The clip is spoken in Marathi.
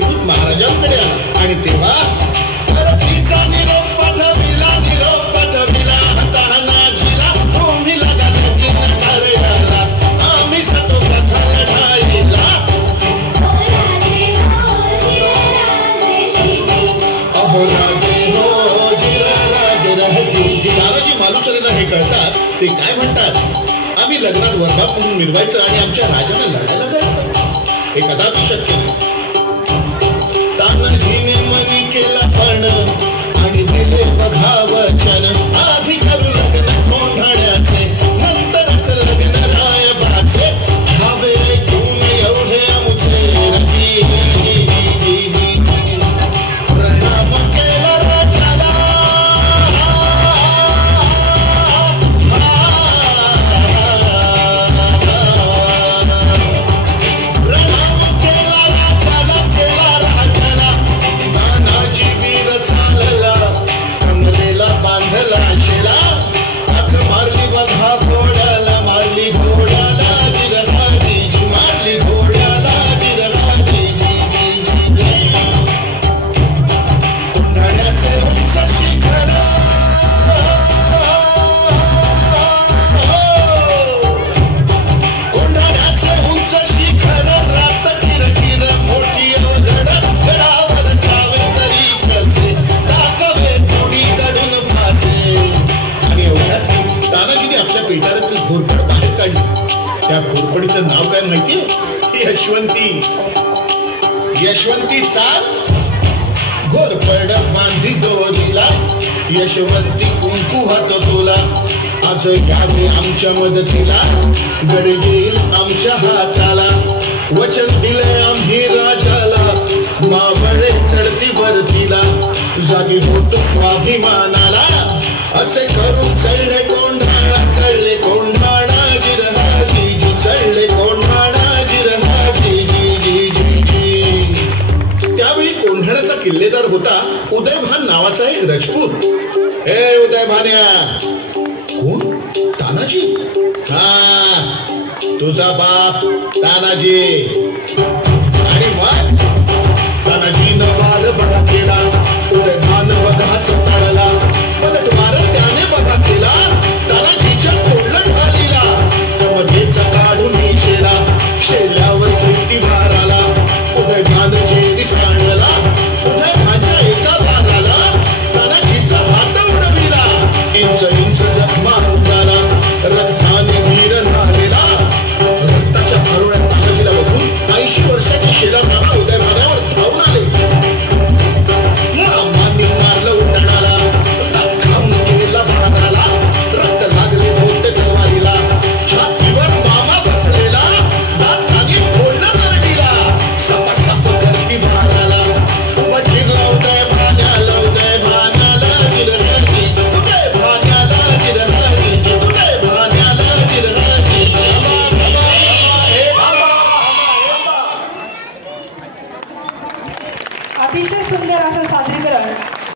दूत महाराजांकडे आला आणि तेव्हा परतीचा निरोप पाठविला हाताना झिला तुम्ही लागा लगीन करायला आम्ही सतो कथा लढाईला अहो राजे हो जिरा रागे राजी दाराजी मालुसरेला हे कळतात ते काय म्हणतात आम्ही लग्नात वरबाप म्हणून मिरवायचं आणि आमच्या राजाला लढायला जायचं हे कदापि शक्य नाही तानाजीने मनी केला पण आणि दिले बघा वचन आधी करू लग्न कोंढाण्याचे नंतरच लग्न रायबाचे हवे ऐकून एवढे आमुचे प्रणाम केला राजाला तानाजी वीर चालला कमरेला बांधला शिला हात मारली बघा घोड्याला मारली घोड्याला गिरहाजी मारली घोड्याला गिरहाजी कोंढाण्याचे उंच शिखर कोंढाण्याचे उंच शिखर रात किरकिर मोठी अवघड गडावर जावे तरी कसे टाकावे थोडी कडून फासे आणि एवढ्यात तानाजीने आपल्या पेटाऱ्यातील घोरपड बाहेर काढली त्या घोरपडीचं नाव काय माहितीये यशवंती चाल घोरपड बांधी दोरीला यशवंती कुंकू हात तुला आज घ्यावे आमच्या मदतीला गड येईल आमच्या हाताला वचन दिले आम्ही राजाला मावळे चढती वरतीला जागी होत स्वाभिमानाला असे करून चढले कोंढाणा गिरहाजी चढले कोंढाणा गिरहाजी त्यावेळी कोंढाण्याचा किल्लेदार होता उदयभान नावाचा एक राजपूत हे उदयभान्या कोण तानाजी हा तुझा बाप तानाजी